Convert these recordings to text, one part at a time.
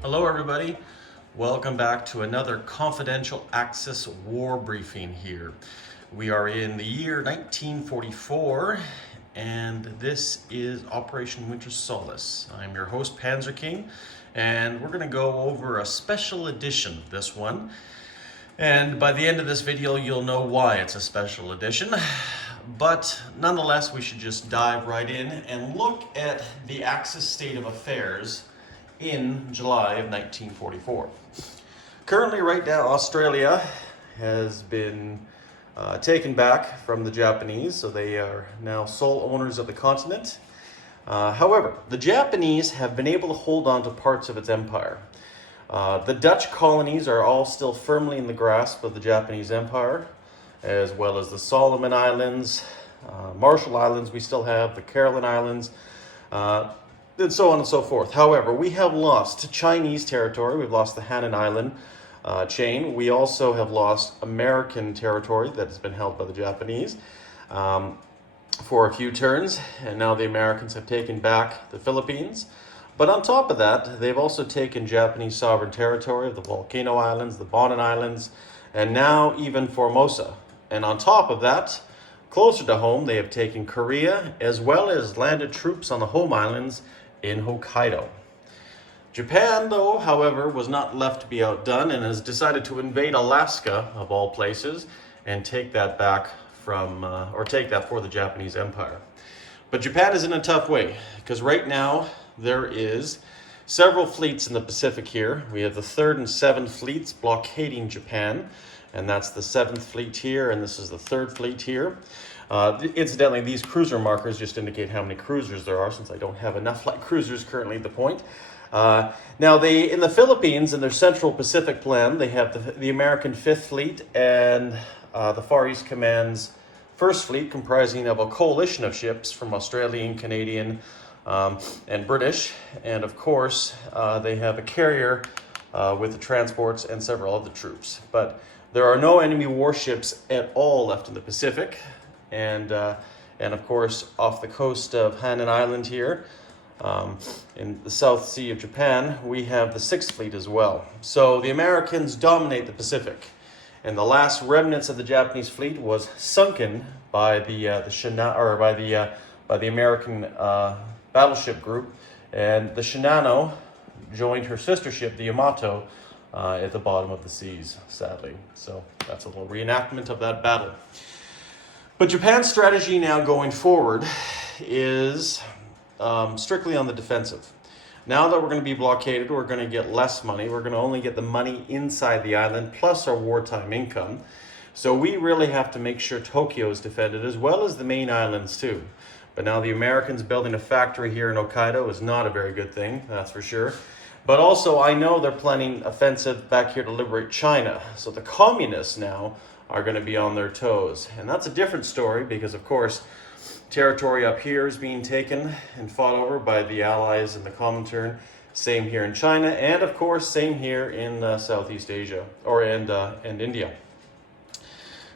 Hello everybody, welcome back to another Confidential Axis War Briefing here. We are in the year 1944 and this is Operation Winter Solace. I'm your host Panzer King and we're going to go over a special edition of this one. And by the end of this video you'll know why it's a special edition. But nonetheless, we should just dive right in and look at the Axis state of affairs in July of 1944. Currently, right now, Australia has been taken back from the Japanese, so they are now sole owners of the continent. However, the Japanese have been able to hold on to parts of its empire. The Dutch colonies are all still firmly in the grasp of the Japanese Empire, as well as the Solomon Islands, Marshall Islands we still have, the Caroline Islands, and so on and so forth. However, we have lost Chinese territory. We've lost the Hainan Island chain. We also have lost American territory that has been held by the Japanese for a few turns, and now the Americans have taken back the Philippines. But on top of that, they've also taken Japanese sovereign territory of the Volcano Islands, the Bonin Islands, and now even Formosa. And on top of that, closer to home, they have taken Korea, as well as landed troops on the home islands in Hokkaido. Japan, though, however, was not left to be outdone and has decided to invade Alaska, of all places, and take that back from, or take that for the Japanese Empire. But Japan is in a tough way, because right now there is several fleets in the Pacific here. We have the 3rd and 7th fleets blockading Japan, and that's the 7th fleet here, and this is the 3rd fleet here. Incidentally, these cruiser markers just indicate how many cruisers there are, since I don't have enough light cruisers currently at the point. Now, in the Philippines, in their Central Pacific plan, they have the American 5th Fleet and the Far East Command's 1st Fleet, comprising of a coalition of ships from Australian, Canadian, and British. And of course, they have a carrier with the transports and several other troops. But there are no enemy warships at all left in the Pacific. And of course, off the coast of Hainan Island here, in the South Sea of Japan, we have the 6th Fleet as well. So the Americans dominate the Pacific. And the last remnants of the Japanese fleet was sunken by the American battleship group, and the Shinano joined her sister ship, the Yamato, at the bottom of the seas, sadly. So that's a little reenactment of that battle. But Japan's strategy now going forward is strictly on the defensive. Now that we're going to be blockaded, we're going to get less money. We're going to only get the money inside the island, plus our wartime income. So we really have to make sure Tokyo is defended, as well as the main islands too. But now the Americans building a factory here in Hokkaido is not a very good thing, that's for sure. But also, I know they're planning offensive back here to liberate China. So the communists now are going to be on their toes. And that's a different story because, of course, territory up here is being taken and fought over by the Allies and the Comintern. Same here in China, and of course, same here in Southeast Asia, and India.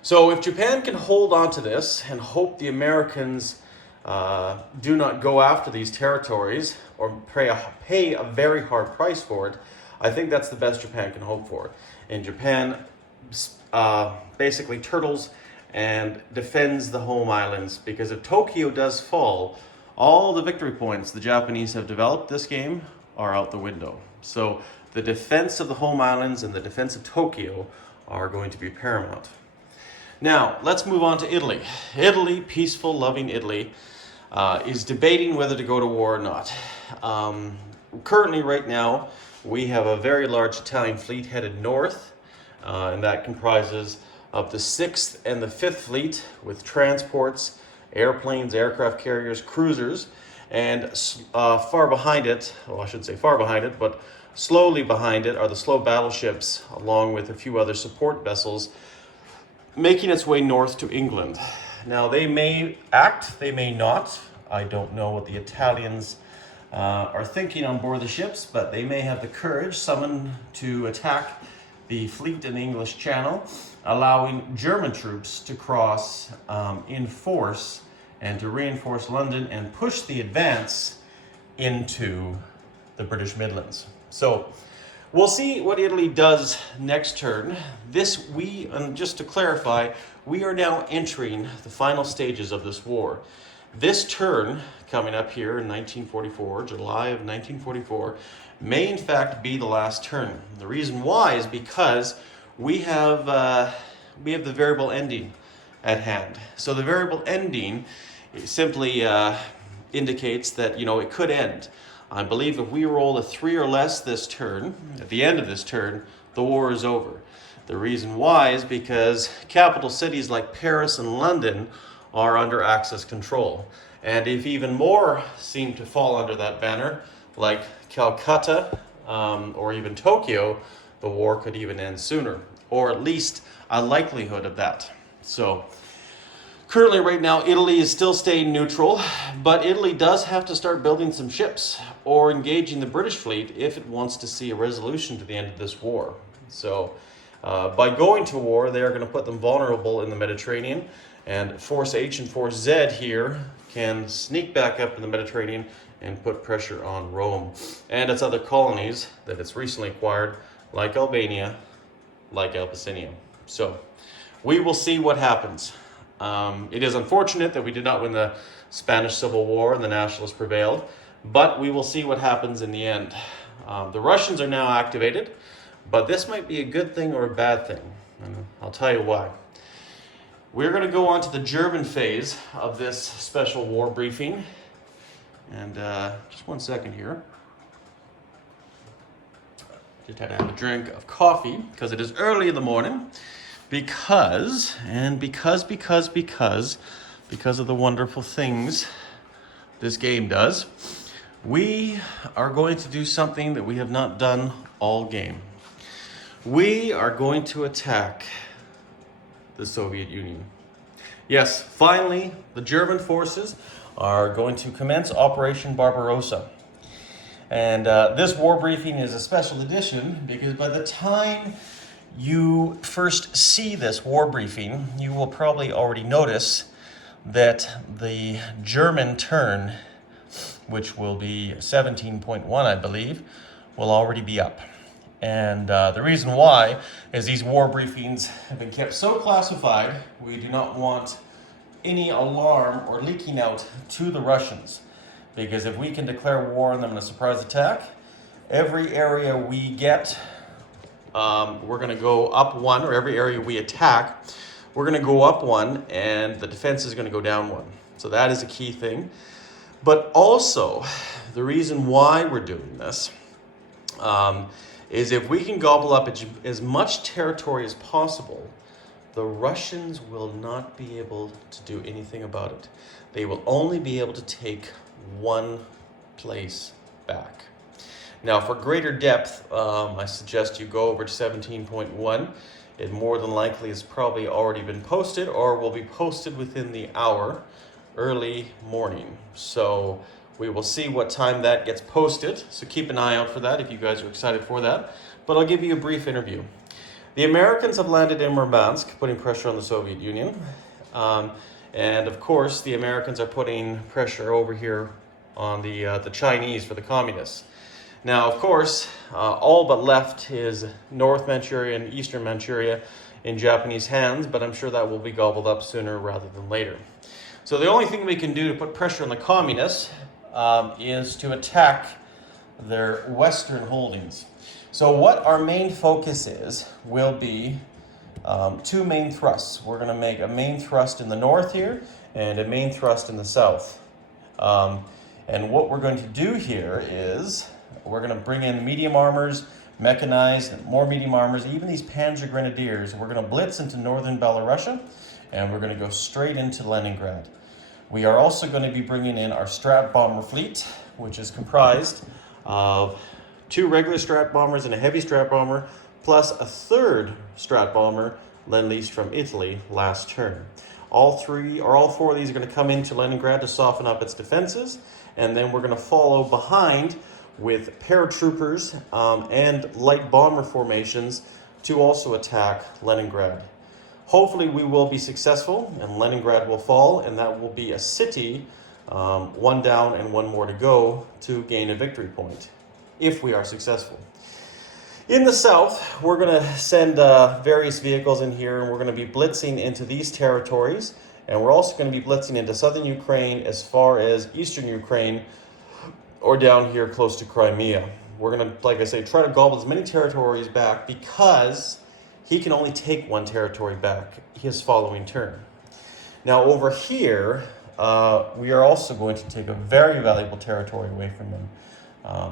So if Japan can hold on to this and hope the Americans do not go after these territories or pay a very hard price for it, I think that's the best Japan can hope for. And Japan basically turtles and defends the home islands, because if Tokyo does fall, all the victory points the Japanese have developed this game are out the window. So the defense of the home islands and the defense of Tokyo are going to be paramount. Now, let's move on to Italy. Italy, peaceful, loving Italy, is debating whether to go to war or not. Currently, right now, we have a very large Italian fleet headed north, and that comprises of the 6th and the 5th Fleet with transports, airplanes, aircraft carriers, cruisers, and far behind it, well, I shouldn't say far behind it, but slowly behind it are the slow battleships, along with a few other support vessels, making its way north to England. Now, they may act, they may not. I don't know what the Italians are thinking on board the ships, but they may have the courage summoned to attack the fleet in the English Channel, allowing German troops to cross in force and to reinforce London and push the advance into the British Midlands. So We'll see what Italy does next turn. Just to clarify, we are now entering the final stages of this war. This turn, coming up here in 1944, July of 1944, may in fact be the last turn. The reason why is because we have the variable ending at hand. So the variable ending simply indicates that, it could end. I believe if we roll a 3 or less this turn, at the end of this turn, the war is over. The reason why is because capital cities like Paris and London are under Axis control. And if even more seem to fall under that banner, like Calcutta or even Tokyo, the war could even end sooner, or at least a likelihood of that. So currently right now, Italy is still staying neutral, but Italy does have to start building some ships or engaging the British fleet if it wants to see a resolution to the end of this war. So by going to war, they are going to put them vulnerable in the Mediterranean, and Force H and Force Z here can sneak back up in the Mediterranean and put pressure on Rome and its other colonies that it's recently acquired, like Albania, like Abyssinia. So we will see what happens. It is unfortunate that we did not win the Spanish Civil War and the nationalists prevailed, but we will see what happens in the end. The Russians are now activated, but this might be a good thing or a bad thing, and I'll tell you why. We're going to go on to the German phase of this special war briefing, and just one second here. Just had to have a drink of coffee because it is early in the morning. Because of the wonderful things this game does, we are going to do something that we have not done all game. We are going to attack the Soviet Union. Yes, finally, the German forces are going to commence Operation Barbarossa. And this war briefing is a special edition because by the time you first see this war briefing, you will probably already notice that the German turn, which will be 17.1, I believe, will already be up. And the reason why is these war briefings have been kept so classified, we do not want any alarm or leaking out to the Russians. Because if we can declare war on them in a surprise attack, every area we get, we're going to go up one, or every area we attack, we're going to go up one, and the defense is going to go down one. So that is a key thing. But also, the reason why we're doing this is if we can gobble up as much territory as possible, the Russians will not be able to do anything about it. They will only be able to take one place back. Now, for greater depth, I suggest you go over to 17.1. It more than likely has probably already been posted or will be posted within the hour, early morning. So we will see what time that gets posted. So keep an eye out for that if you guys are excited for that. But I'll give you a brief interview. The Americans have landed in Murmansk, putting pressure on the Soviet Union. And of course, the Americans are putting pressure over here on the Chinese for the communists. Now, of course, all but left is North Manchuria and Eastern Manchuria in Japanese hands, but I'm sure that will be gobbled up sooner rather than later. So the only thing we can do to put pressure on the communists is to attack their Western holdings. So what our main focus will be two main thrusts. We're going to make a main thrust in the north here and a main thrust in the south. And what we're going to do here is we're going to bring in medium armors, mechanized, more medium armors, even these Panzer Grenadiers. We're going to blitz into northern Belarusia, and we're going to go straight into Leningrad. We are also going to be bringing in our Strat bomber fleet, which is comprised of 2 regular Strat bombers and a heavy Strat bomber, plus a 3rd Strat bomber lend-leased from Italy last turn. All 4 of these are going to come into Leningrad to soften up its defenses, and then we're going to follow behind with paratroopers and light bomber formations to also attack Leningrad. Hopefully we will be successful and Leningrad will fall, and that will be a city, 1 down and 1 more to go to gain a victory point, if we are successful. In the south, we're going to send various vehicles in here, and we're going to be blitzing into these territories. And we're also going to be blitzing into southern Ukraine as far as eastern Ukraine or down here close to Crimea. We're going to, like I say, try to gobble as many territories back because he can only take one territory back his following turn. Now over here, we are also going to take a very valuable territory away from him.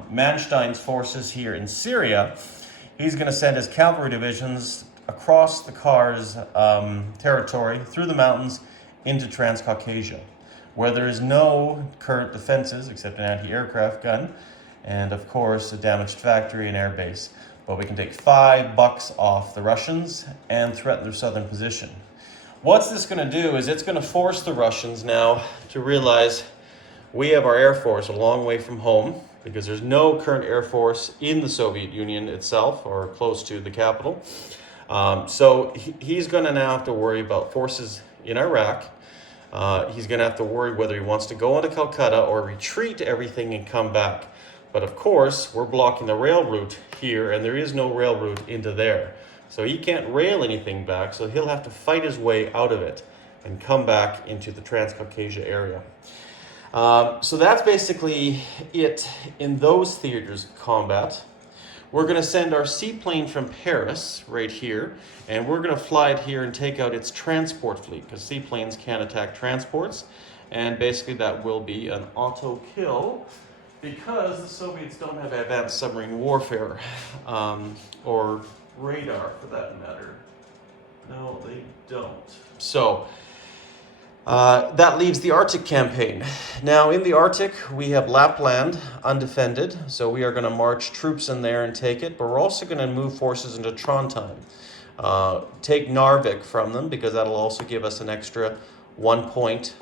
Manstein's forces here in Syria, he's going to send his cavalry divisions across the Kars territory, through the mountains, into Transcaucasia, where there is no current defenses except an anti-aircraft gun, and of course a damaged factory and air base. But we can take $5 off the Russians and threaten their southern position. What's this going to do is it's going to force the Russians now to realize we have our air force a long way from home, because there's no current air force in the Soviet Union itself or close to the capital. So he's going to now have to worry about forces in Iraq. He's going to have to worry whether he wants to go into Calcutta or retreat everything and come back. But of course, we're blocking the rail route here, and there is no rail route into there. So he can't rail anything back, so he'll have to fight his way out of it and come back into the Transcaucasia area. So that's basically it in those theaters of combat. We're going to send our seaplane from Paris right here, and we're going to fly it here and take out its transport fleet, because seaplanes can't attack transports, and basically that will be an auto kill because the Soviets don't have advanced submarine warfare, or radar for that matter. No, they don't. So that leaves the Arctic campaign. Now in the Arctic, we have Lapland undefended, so we are going to march troops in there and take it, but we're also going to move forces into Trondheim. Take Narvik from them, because that'll also give us an extra 1 point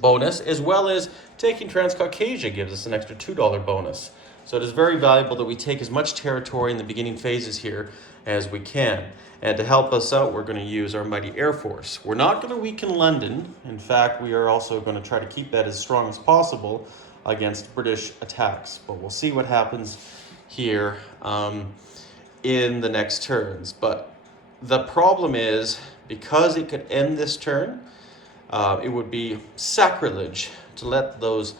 bonus, as well as taking Transcaucasia gives us an extra $2 bonus. So it is very valuable that we take as much territory in the beginning phases here as we can. And to help us out, we're going to use our mighty Air Force. We're not going to weaken London. In fact, we are also going to try to keep that as strong as possible against British attacks. But we'll see what happens here in the next turns. But the problem is, because it could end this turn, it would be sacrilege to let those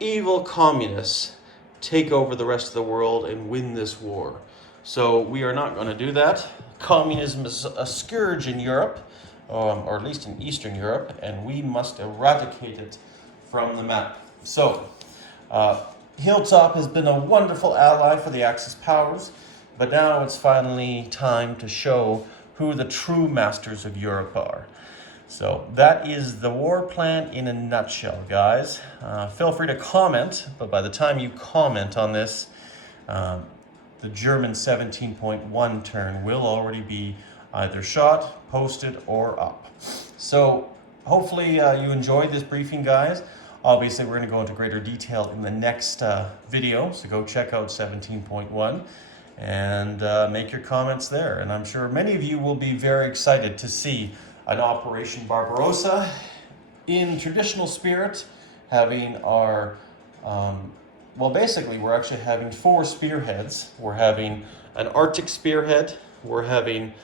evil communists take over the rest of the world and win this war. So we are not going to do that. Communism is a scourge in Europe, or at least in Eastern Europe, and we must eradicate it from the map. So Hilltop has been a wonderful ally for the Axis powers, but now it's finally time to show who the true masters of Europe are. So that is the war plan in a nutshell, guys. Feel free to comment, but by the time you comment on this, the German 17.1 turn will already be either shot, posted, or up. So hopefully you enjoyed this briefing, guys. Obviously, we're going to go into greater detail in the next video, so go check out 17.1 and make your comments there. And I'm sure many of you will be very excited to see an Operation Barbarossa in traditional spirit, having our well, basically, we're actually having 4 spearheads. We're having an Arctic spearhead, we're having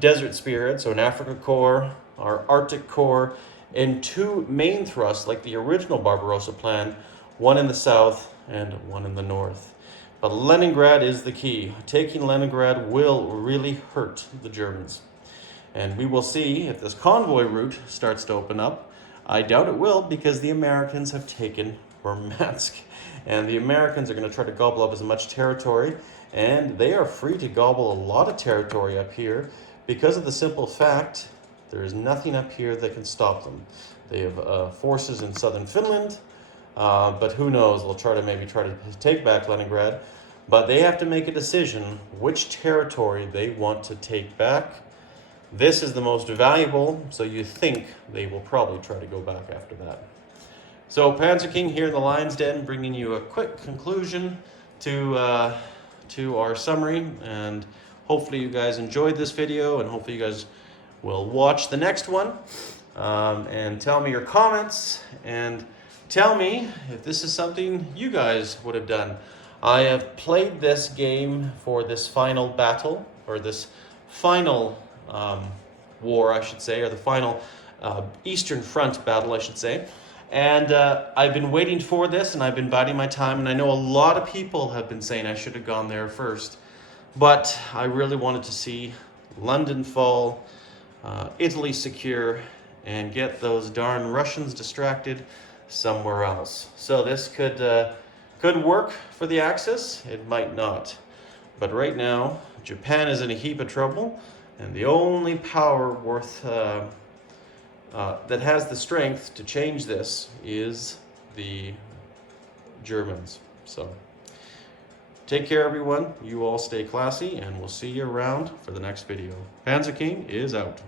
desert spearhead, so an Africa Corps, our Arctic Corps, and 2 main thrusts, like the original Barbarossa plan, one in the south and one in the north. But Leningrad is the key. Taking Leningrad will really hurt the Germans. And we will see if this convoy route starts to open up. I doubt it will, because the Americans have taken Murmansk. And the Americans are going to try to gobble up as much territory, and they are free to gobble a lot of territory up here because of the simple fact there is nothing up here that can stop them. They have forces in southern Finland, but who knows, they'll try to take back Leningrad, but they have to make a decision which territory they want to take back. This is the most valuable, so you think they will probably try to go back after that. So Panzer King here in the Lion's Den, bringing you a quick conclusion to our summary, and hopefully you guys enjoyed this video, and hopefully you guys will watch the next one, and tell me your comments, and tell me if this is something you guys would have done. I have played this game for this final battle, or this final war, I should say, or the final Eastern Front battle, I should say. And I've been waiting for this, and I've been biding my time, and I know a lot of people have been saying I should have gone there first. But I really wanted to see London fall, Italy secure, and get those darn Russians distracted somewhere else. So this could work for the Axis, it might not. But right now, Japan is in a heap of trouble, and the only power worth that has the strength to change this is the Germans. So take care, everyone. You all stay classy, and we'll see you around for the next video. Panzer King is out.